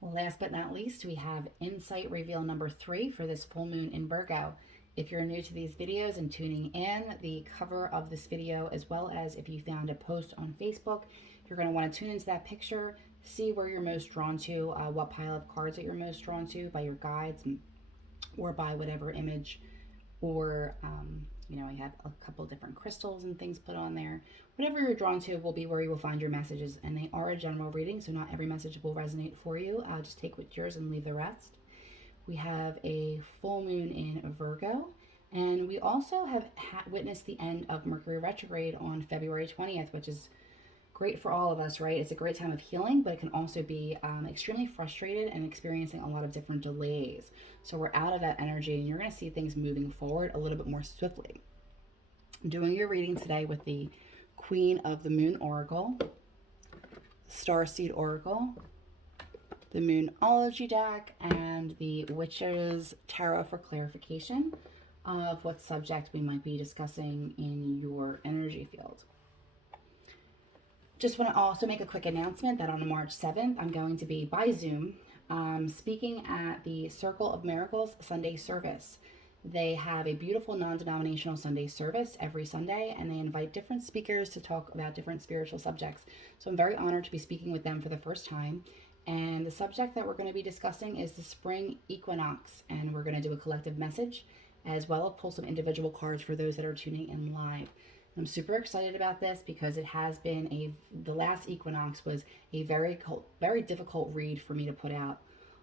Last but not least, we have insight reveal number 3 for this full moon in Virgo. If you're new to these videos and tuning in, the cover of this video, as well as if you found a post on Facebook, you're going to want to tune into that picture, see where you're most drawn to, what pile of cards that you're most drawn to by your guides or by whatever image or I have a couple different crystals and things put on there. Whatever you're drawn to will be where you will find your messages, and they are a general reading, so not every message will resonate for you. Just take what's yours and leave the rest. We have a full moon in Virgo, and we also have witnessed the end of Mercury retrograde on February 20th, which is great for all of us, right? It's a great time of healing, but it can also be extremely frustrated and experiencing a lot of different delays. So we're out of that energy, and you're going to see things moving forward a little bit more swiftly. I'm doing your reading today with the Queen of the Moon Oracle, Starseed Oracle, the Moonology deck, and the Witch's Tarot for clarification of what subject we might be discussing in your energy field. Just want to also make a quick announcement that on March 7th, I'm going to be by Zoom speaking at the Circle of Miracles Sunday service. They have a beautiful non-denominational Sunday service every Sunday, and they invite different speakers to talk about different spiritual subjects. So I'm very honored to be speaking with them for the first time. And the subject that we're going to be discussing is the spring equinox, and we're going to do a collective message as well as pull some individual cards for those that are tuning in live. I'm super excited about this because it has been the last equinox was a very difficult read for me to put out.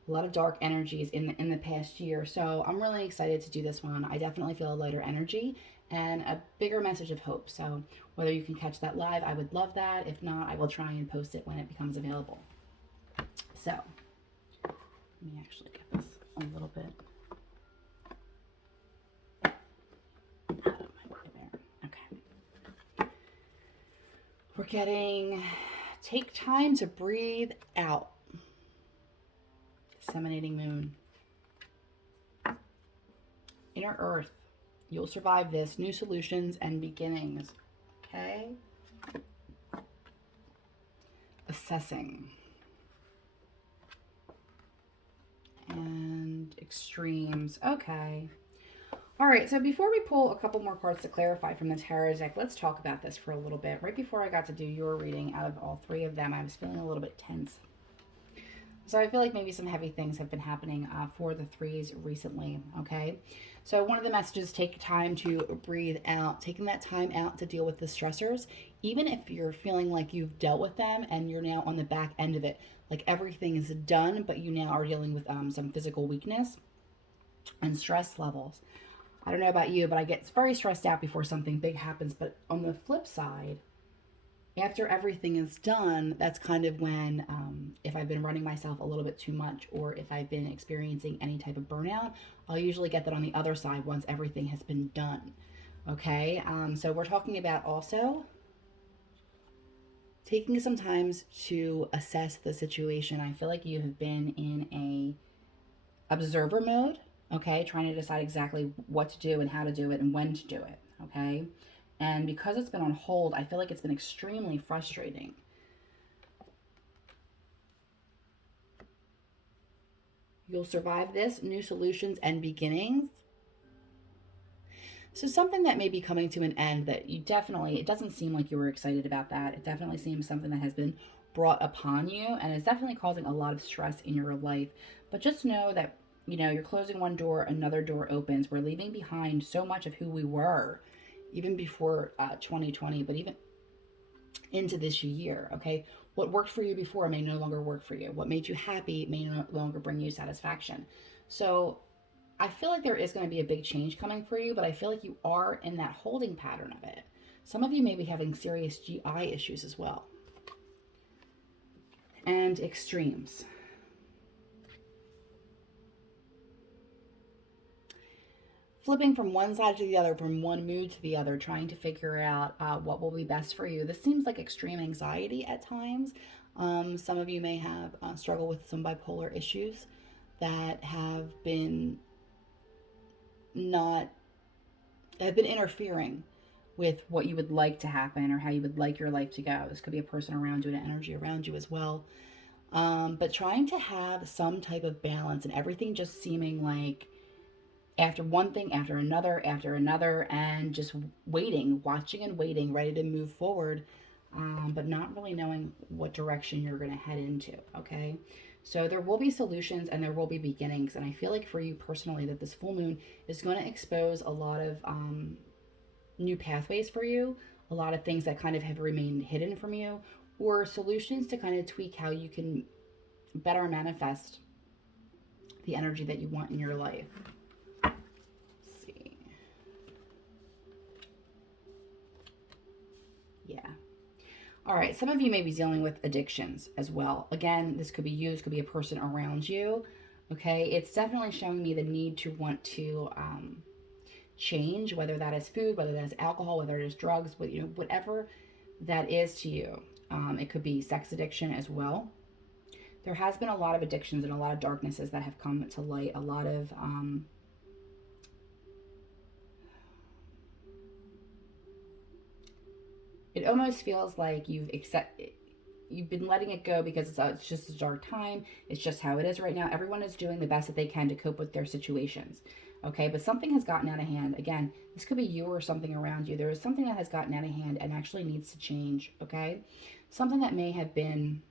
A lot of dark energies in the past year, so I'm really excited to do this one. I definitely feel a lighter energy and a bigger message of hope. So whether you can catch that live, I would love that. If not, I will try and post it when it becomes available. So let me actually get this a little bit out of my way there. Okay. We're getting take time to breathe out. Disseminating moon. Inner earth. You'll survive this. New solutions and beginnings. Okay? Assessing. And extremes. Okay. All right, so before we pull a couple more cards to clarify from the tarot deck, let's talk about this for a little bit. Right before I got to do your reading, out of all three of them, I was feeling a little bit tense. So I feel like maybe some heavy things have been happening for the threes recently, okay? So one of the messages, take time to breathe out, taking that time out to deal with the stressors, even if you're feeling like you've dealt with them and you're now on the back end of it, like everything is done, but you now are dealing with some physical weakness and stress levels. I don't know about you, but I get very stressed out before something big happens. But on the flip side, after everything is done, that's kind of when, if I've been running myself a little bit too much, or if I've been experiencing any type of burnout, I'll usually get that on the other side once everything has been done. Okay, so we're talking about also taking some time to assess the situation. I feel like you have been in a observer mode, okay, trying to decide exactly what to do and how to do it and when to do it, okay? And because it's been on hold, I feel like it's been extremely frustrating. You'll survive this, new solutions and beginnings. So something that may be coming to an end that you definitely, it doesn't seem like you were excited about that. It definitely seems something that has been brought upon you and is definitely causing a lot of stress in your life. But just know that, you're closing one door, another door opens. We're leaving behind so much of who we were, even before 2020, but even into this year, okay? What worked for you before may no longer work for you. What made you happy may no longer bring you satisfaction. So I feel like there is going to be a big change coming for you, but I feel like you are in that holding pattern of it. Some of you may be having serious GI issues as well. And extremes. Flipping from one side to the other, from one mood to the other, trying to figure out what will be best for you. This seems like extreme anxiety at times. Some of you may have struggled with some bipolar issues that have been interfering with what you would like to happen or how you would like your life to go. This could be a person around you and an energy around you as well. But trying to have some type of balance and everything just seeming like after one thing, after another, and just waiting, watching and waiting, ready to move forward, but not really knowing what direction you're going to head into. Okay. So there will be solutions and there will be beginnings. And I feel like for you personally, that this full moon is going to expose a lot of new pathways for you, a lot of things that kind of have remained hidden from you, or solutions to kind of tweak how you can better manifest the energy that you want in your life. Let's see. Yeah. All right. Some of you may be dealing with addictions as well. Again, this could be you, this could be a person around you. Okay. It's definitely showing me the need to want to change, whether that is food, whether that is alcohol, whether it is drugs, but you know, whatever that is to you. It could be sex addiction as well. There has been a lot of addictions and a lot of darknesses that have come to light. A lot of it almost feels like you've been letting it go because it's just a dark time. It's just how it is right now. Everyone is doing the best that they can to cope with their situations. Okay, but something has gotten out of hand. Again, this could be you or something around you. There is something that has gotten out of hand and actually needs to change. Okay, something that may have been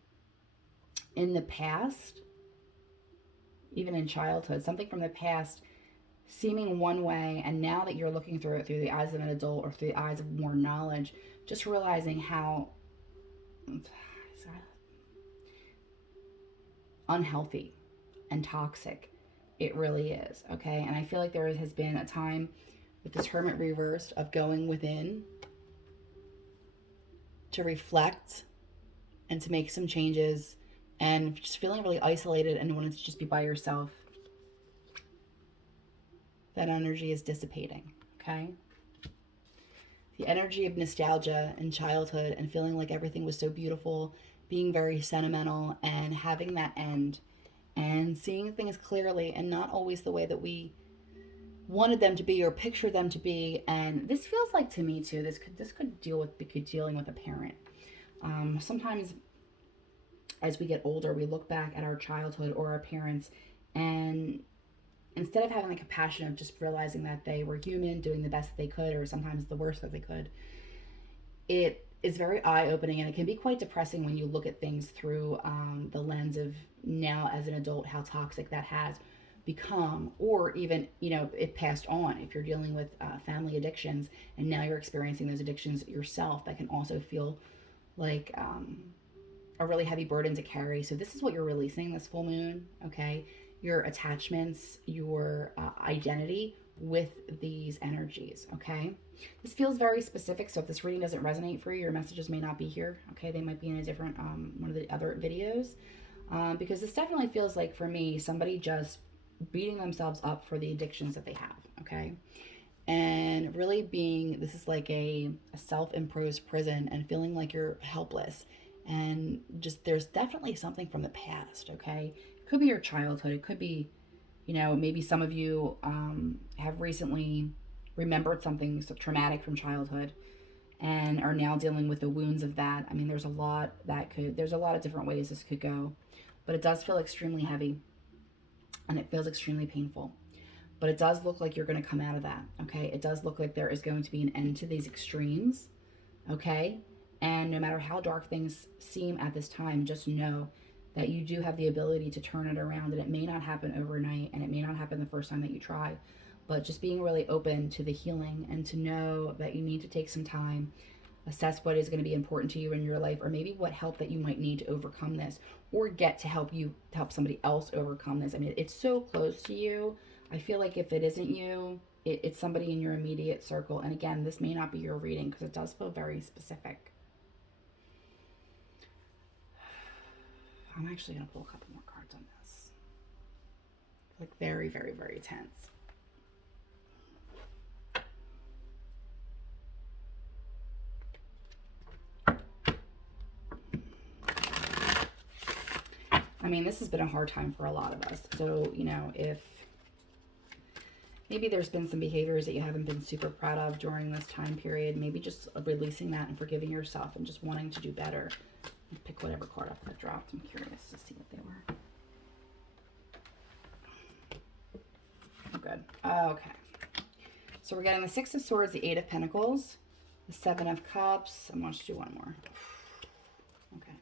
in the past, even in childhood, something from the past seeming one way, and now that you're looking through it through the eyes of an adult or through the eyes of more knowledge, just realizing how unhealthy and toxic it really is. Okay, and I feel like there has been a time with this Hermit reversed of going within to reflect and to make some changes, and just feeling really isolated and wanting to just be by yourself. That energy is dissipating. Okay, the energy of nostalgia and childhood and feeling like everything was so beautiful, being very sentimental and having that end, and seeing things clearly and not always the way that we wanted them to be or pictured them to be. And this feels like, to me too, this could be dealing with a parent. Sometimes as we get older, we look back at our childhood or our parents, and instead of having the compassion of just realizing that they were human, doing the best that they could, or sometimes the worst that they could, it is very eye-opening, and it can be quite depressing when you look at things through the lens of now as an adult, how toxic that has become, or even, you know, it passed on. If you're dealing with family addictions and now you're experiencing those addictions yourself, that can also feel like a really heavy burden to carry. So this is what you're releasing this full moon. Okay, your attachments, your identity with these energies. Okay, this feels very specific, so if this reading doesn't resonate for you, your messages may not be here. Okay, they might be in a different one of the other videos, because this definitely feels like, for me, somebody just beating themselves up for the addictions that they have. Okay, and really being, this is like a self-imposed prison, and feeling like you're helpless, and just there's definitely something from the past. Okay, it could be your childhood, it could be, you know, maybe some of you have recently remembered something so traumatic from childhood and are now dealing with the wounds of that. I mean, there's a lot of different ways this could go, but it does feel extremely heavy and it feels extremely painful. But it does look like you're going to come out of that. Okay, it does look like there is going to be an end to these extremes. Okay, and no matter how dark things seem at this time, just know that you do have the ability to turn it around, and it may not happen overnight, and it may not happen the first time that you try, but just being really open to the healing, and to know that you need to take some time, assess what is going to be important to you in your life, or maybe what help that you might need to overcome this, or get to help somebody else overcome this. I mean, it's so close to you. I feel like if it isn't you, it's somebody in your immediate circle. And again, this may not be your reading because it does feel very specific. I'm actually going to pull a couple more cards on this. Like very, very, very tense. I mean, this has been a hard time for a lot of us. So, you know, if maybe there's been some behaviors that you haven't been super proud of during this time period, maybe just releasing that and forgiving yourself and just wanting to do better. pick whatever card up that dropped. I'm curious to see what they were. Oh, good. Okay. So we're getting the Six of Swords, the Eight of Pentacles, the Seven of Cups. I'm going to do one more. Okay.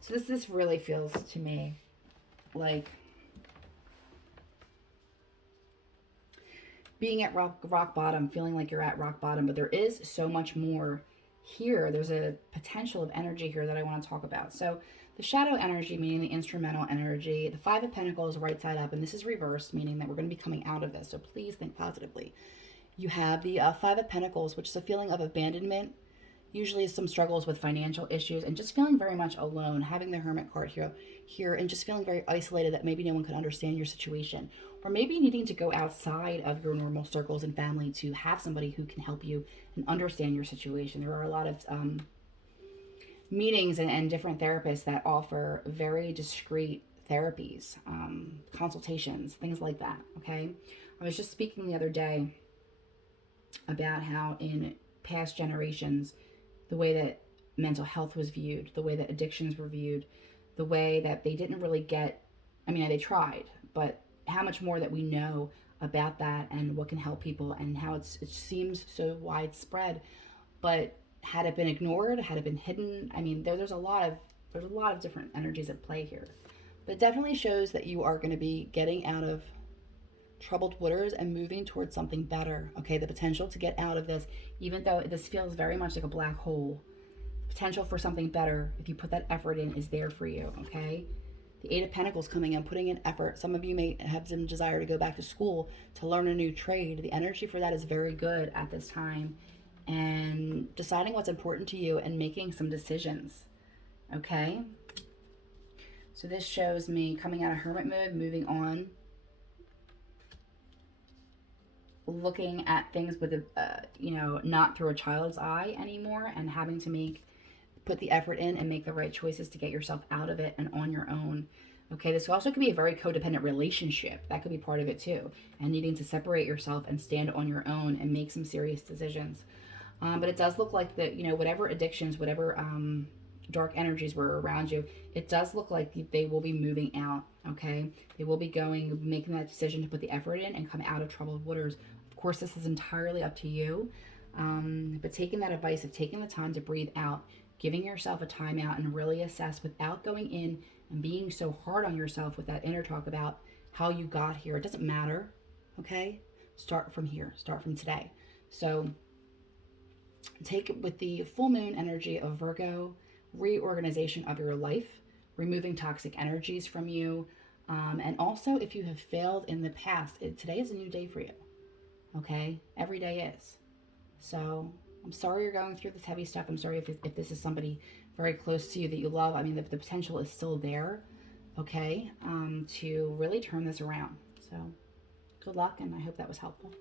So this really feels to me like being at rock bottom, feeling like you're at rock bottom, but there is so much more here. There's a potential of energy here that I want to talk about. So the shadow energy, meaning the instrumental energy, the Five of Pentacles right side up, and this is reversed, meaning that we're going to be coming out of this. So please think positively. You have the Five of Pentacles, which is a feeling of abandonment, usually some struggles with financial issues, and just feeling very much alone, having the Hermit card here, and just feeling very isolated that maybe no one could understand your situation, or maybe needing to go outside of your normal circles and family to have somebody who can help you and understand your situation. There are a lot of meetings and different therapists that offer very discreet therapies, consultations, things like that, okay? I was just speaking the other day about how in past generations, the way that mental health was viewed, the way that addictions were viewed, the way that they didn't really get, I mean, they tried, but how much more that we know about that and what can help people and how it seems so widespread. But had it been ignored, had it been hidden, I mean, there's a lot of different energies at play here. But it definitely shows that you are going to be getting out of troubled waters and moving towards something better. Okay, the potential to get out of this, even though this feels very much like a black hole, the potential for something better, if you put that effort in, is there for you. Okay, the Eight of Pentacles coming in, putting in effort. Some of you may have some desire to go back to school, to learn a new trade. The energy for that is very good at this time, and deciding what's important to you and making some decisions. Okay, so this shows me coming out of hermit mode, moving on, looking at things with a not through a child's eye anymore, and having to put the effort in and make the right choices to get yourself out of it and on your own. Okay, this also could be a very codependent relationship. That could be part of it too, and needing to separate yourself and stand on your own and make some serious decisions. But it does look like that, whatever addictions, whatever dark energies were around you, it does look like they will be moving out. Okay, they will be making that decision to put the effort in and come out of troubled waters. Of course, this is entirely up to you, but taking that advice of taking the time to breathe out, giving yourself a timeout and really assess without going in and being so hard on yourself with that inner talk about how you got here. It doesn't matter. Okay, start from here, start from today. So take it with the full moon energy of Virgo, reorganization of your life, removing toxic energies from you, and also if you have failed in the past, today is a new day for you. Okay, every day is. So I'm sorry you're going through this heavy stuff. I'm sorry if this is somebody very close to you that you love. I mean, the potential is still there, okay, to really turn this around. So good luck, and I hope that was helpful.